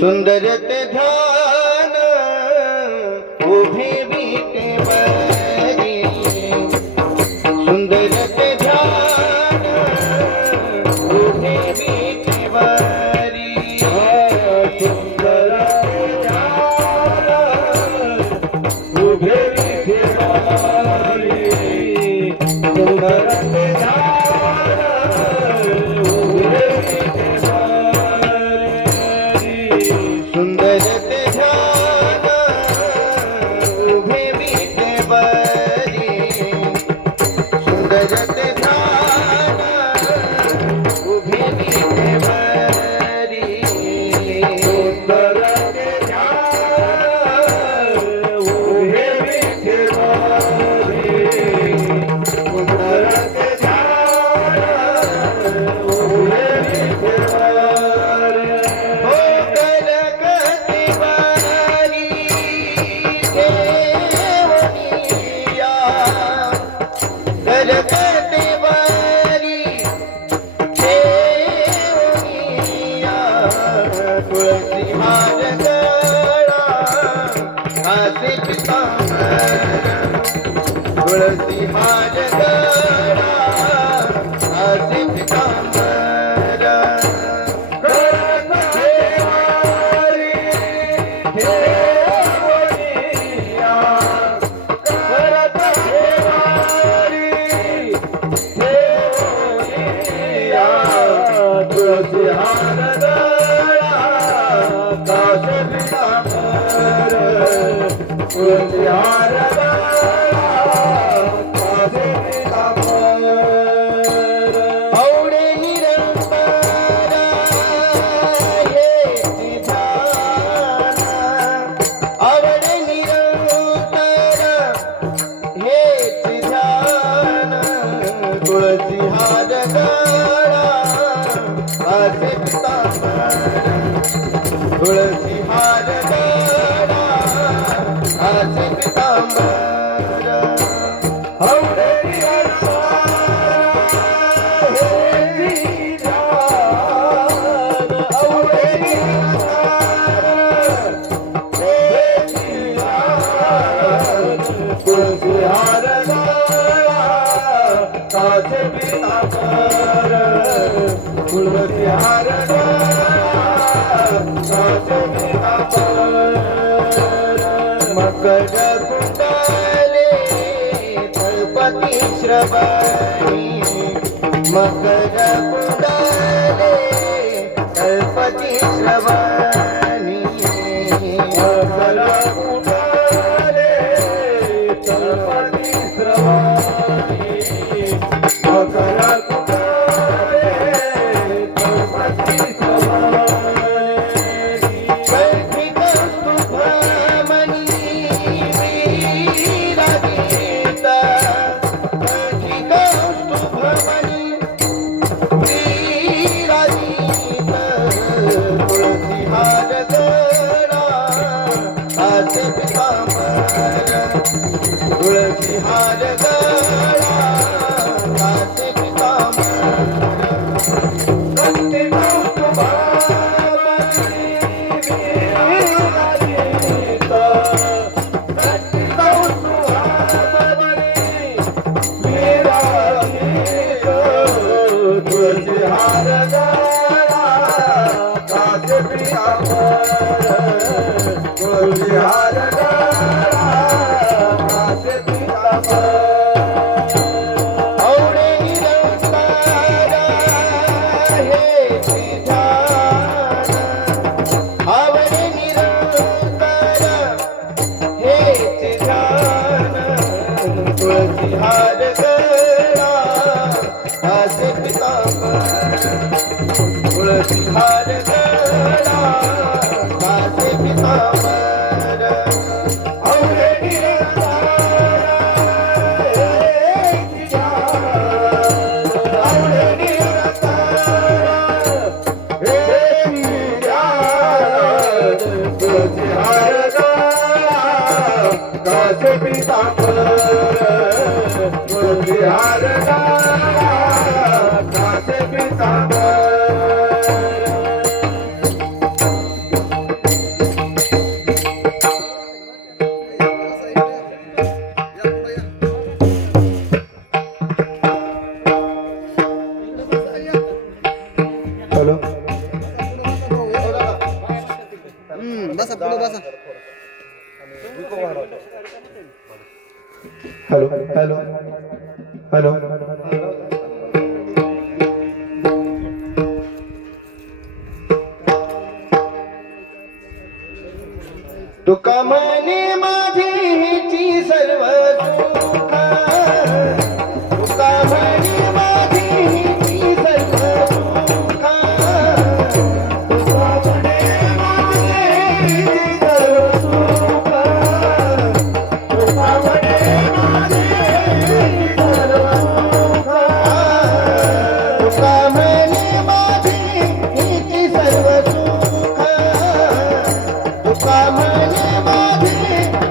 सुंदर ते ध्यान उभे विटेवरी सुंदर ते ध्यान उभे विटेवरी सुंदर ते ध्यान उभे विटेवरी सुंदर ते सुंदर ते ध्यान उभे विटेवरी सुंदर ते ध्यान उभे विटेवरी सुंदर ते ध्यान उभे विटेवरी सुंदर ते ध्यान उभे विटेवरी हो तुळसी हार गळा कासे पितांबर तुळसी हार गळा कासे पितांबर करत ठेवारी ठेवणिया करत ठेवारी ठेवणिया तुळसी हार तुळसी हार आवडे निरंतर हेची ध्यान आवडे निरंतर हेची ध्यान तुळसी हार गळा कासे पितांबर तुळसी हार गळा कासे पितांबर आवडे निरंतर हेची ध्यान आवडे निरंतर हेची ध्यान तुळसी हार गळा कासे पितांबर तुळसी हार मकर कुंडले तळपती श्रवणी मकर कुंडले तळपती श्रवणी मकर कुंडले तळपती श्रवणी मकर कुंडले तळपती श्रवणी तुळसी हार गळा कासे पितांबर कत्ते कौस्तुभामणी विराजित कत्ते कौस्तुभामणी विराजित तुळसी हार गळा कासे पितांबर तुळसी हार आवडे निरंतर हेची ध्यान आवडे निरंतर हेची ध्यान तुळसी हार गळा कासे पितांबर तुळसी हार गळा कासे पितांबर आवडे निरंतर आवडे निरंतर तुळसी हार गळा कासे पितांबर तुळसी हार गळा कासे पितांबर हॅलो बसा पुढे बसा हॅलो हॅलो हॅलो तुका म्हणे माझी हिची सर्व सुख तुका म्हणे माझी हिची सर्व सुख तुका म्हणे माझी हिची सर्व सुख तुका म्हणे माझी हिची सर्व सुख तुका म्हणे माझी हिची सर्व सुख तुका म्हणे माझी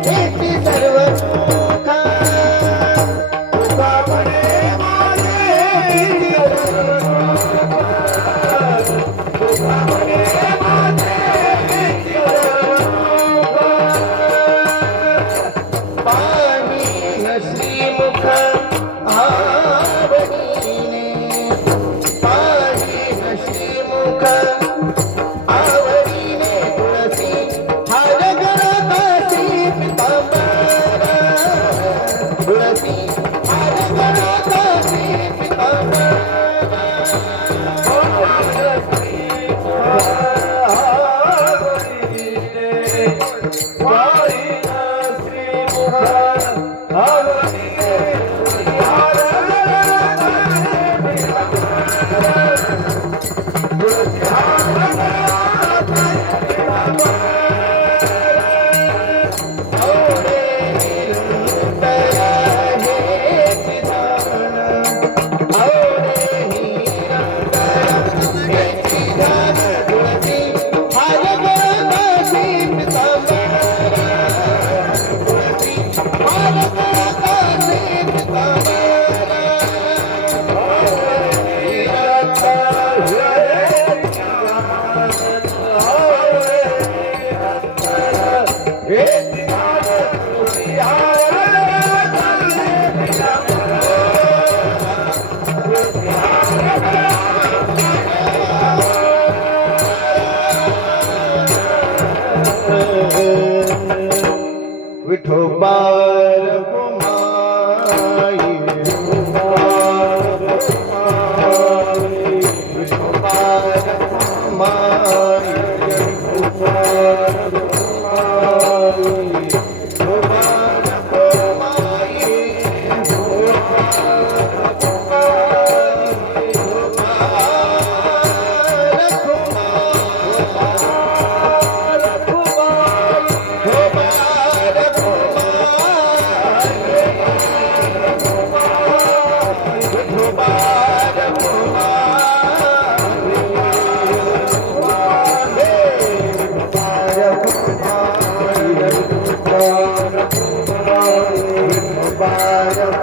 हिची सर्व सुख तुका म्हणे माझी हिची सर्व सुख तुका म्हणे माझी हिची सर्व सुख पाणी श्रीमुख आवडीने पाणी श्रीमुख आवडीने तुळसी हार गळाची पितांबर तुळसी हार गळाची पितांबर विठोबार कुमाई विठोबार कुमाई विठोबार कुमाई विठोबार कुमाई विठोबार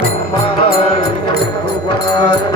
कुमाई Bye.